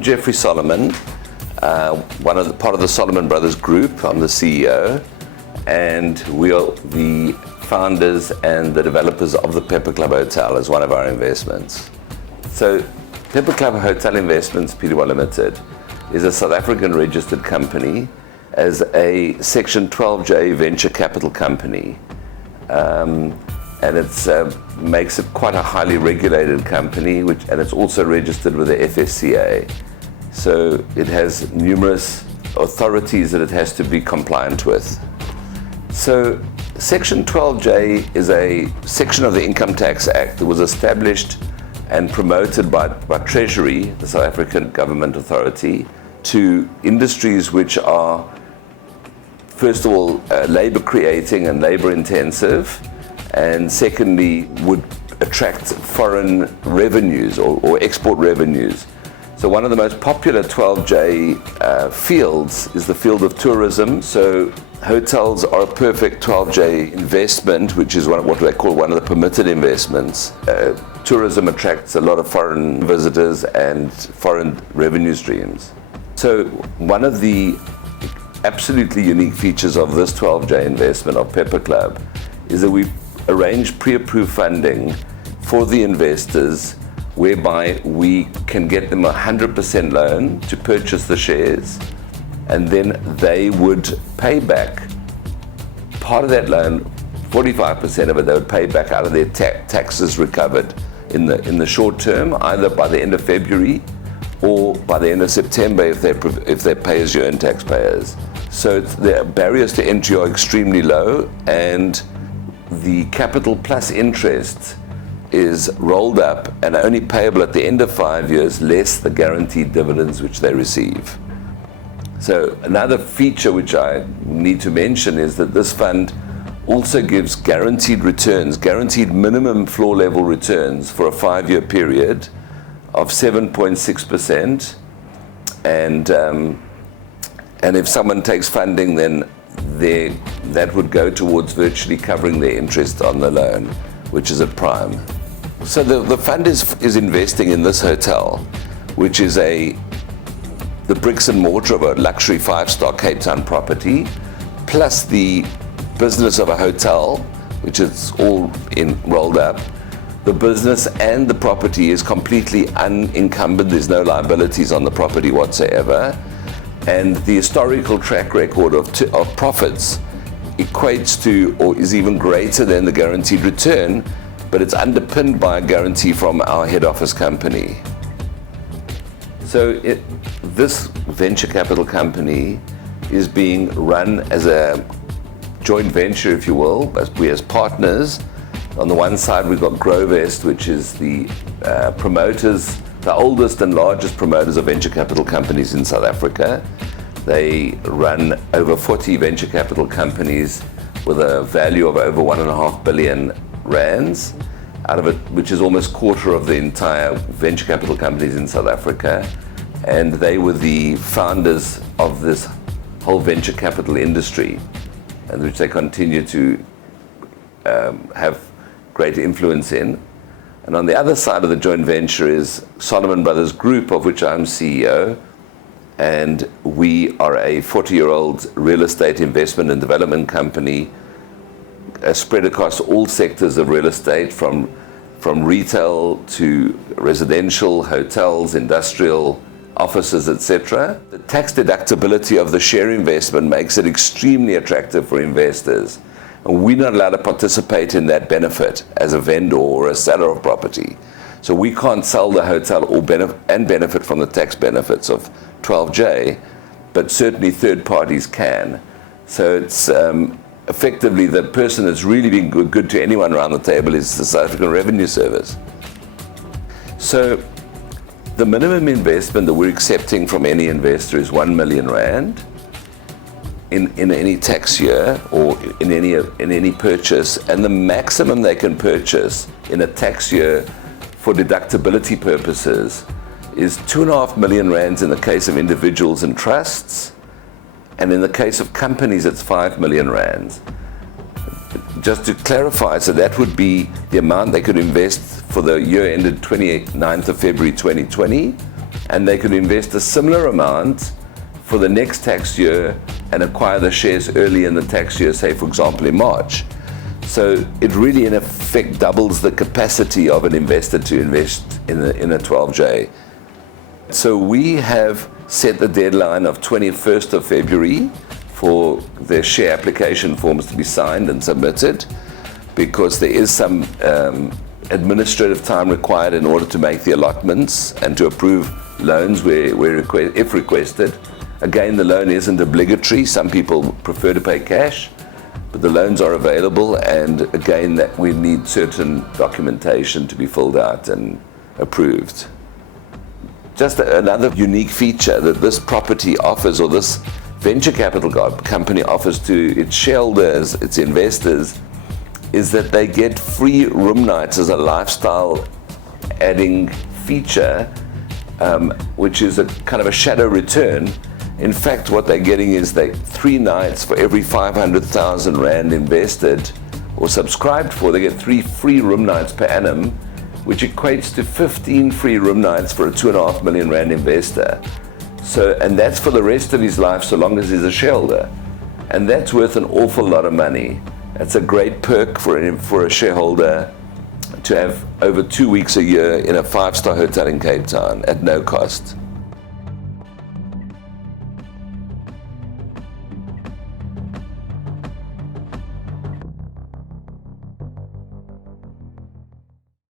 Jeffrey Solomon, part of the Solomon Brothers Group. I'm the CEO, and we are the founders and the developers of the PepperClub Hotel as one of our investments. So PepperClub Hotel Investments Pty Limited is a South African registered company as a Section 12J venture capital company. And it makes it quite a highly regulated company, and it's also registered with the FSCA. So it has numerous authorities that it has to be compliant with. So Section 12J is a section of the Income Tax Act that was established and promoted by Treasury, the South African government authority, to industries which are, first of all, labor creating and labor intensive, and secondly, would attract foreign revenues or export revenues. So one of the most popular 12J fields is the field of tourism. So hotels are a perfect 12J investment, which is what they call one of the permitted investments. Tourism attracts a lot of foreign visitors and foreign revenue streams. So one of the absolutely unique features of this 12J investment of PepperClub is that we've arranged pre-approved funding for the investors, whereby we can get them a 100% loan to purchase the shares, and then they would pay back part of that loan. 45% of it they would pay back out of their taxes recovered in the short term, either by the end of February or by the end of September if they're pay-as-you-earn taxpayers. So the barriers to entry are extremely low, and the capital plus interest is rolled up and only payable at the end of 5 years, less the guaranteed dividends which they receive. So another feature which I need to mention is that this fund also gives guaranteed returns, guaranteed minimum floor level returns for a 5-year period of 7.6%. And if someone takes funding, then that would go towards virtually covering their interest on the loan, which is at prime. So the fund is investing in this hotel, which is the bricks and mortar of a luxury 5-star Cape Town property, plus the business of a hotel, which is all rolled up. The business and the property is completely unencumbered. There's no liabilities on the property whatsoever. And the historical track record of profits equates to, or is even greater than, the guaranteed return, but it's underpinned by a guarantee from our head office company. So this venture capital company is being run as a joint venture, if you will, as partners. On the one side, we've got Grovest, which is the promoters, the oldest and largest promoters of venture capital companies in South Africa. They run over 40 venture capital companies with a value of over 1.5 billion rands, out of it, which is almost a quarter of the entire venture capital companies in South Africa. And they were the founders of this whole venture capital industry, and which they continue to have great influence in. And on the other side of the joint venture is Solomon Brothers Group, of which I'm CEO, and we are a 40-year-old real estate investment and development company spread across all sectors of real estate, from retail to residential, hotels, industrial, offices, etc. The tax deductibility of the share investment makes it extremely attractive for investors. And we're not allowed to participate in that benefit as a vendor or a seller of property. So we can't sell the hotel or benefit from the tax benefits of 12J, but certainly third parties can. So it's effectively the person that's really been good to anyone around the table is the South African Revenue Service. So the minimum investment that we're accepting from any investor is 1 million rand in any tax year or in any purchase, and the maximum they can purchase in a tax year for deductibility purposes is 2.5 million rands in the case of individuals and trusts, and in the case of companies it's 5 million rands. Just to clarify, so that would be the amount they could invest for the year ended 29th of February 2020, and they could invest a similar amount for the next tax year and acquire the shares early in the tax year, say for example in March. So it really in effect doubles the capacity of an investor to invest in a 12J. So we have set the deadline of 21st of February for their share application forms to be signed and submitted, because there is some administrative time required in order to make the allotments and to approve loans if requested. Again, the loan isn't obligatory. Some people prefer to pay cash, but the loans are available, and again, that we need certain documentation to be filled out and approved. Just another unique feature that this property offers, or this venture capital company offers to its shareholders, its investors, is that they get free room nights as a lifestyle adding feature, which is a kind of a shadow return. In fact, what they're getting is 3 nights for every 500,000 Rand invested or subscribed for. They get 3 free room nights per annum, which equates to 15 free room nights for a 2.5 million Rand investor. So, and that's for the rest of his life, so long as he's a shareholder. And that's worth an awful lot of money. It's a great perk for a shareholder to have over 2 weeks a year in a 5-star hotel in Cape Town at no cost.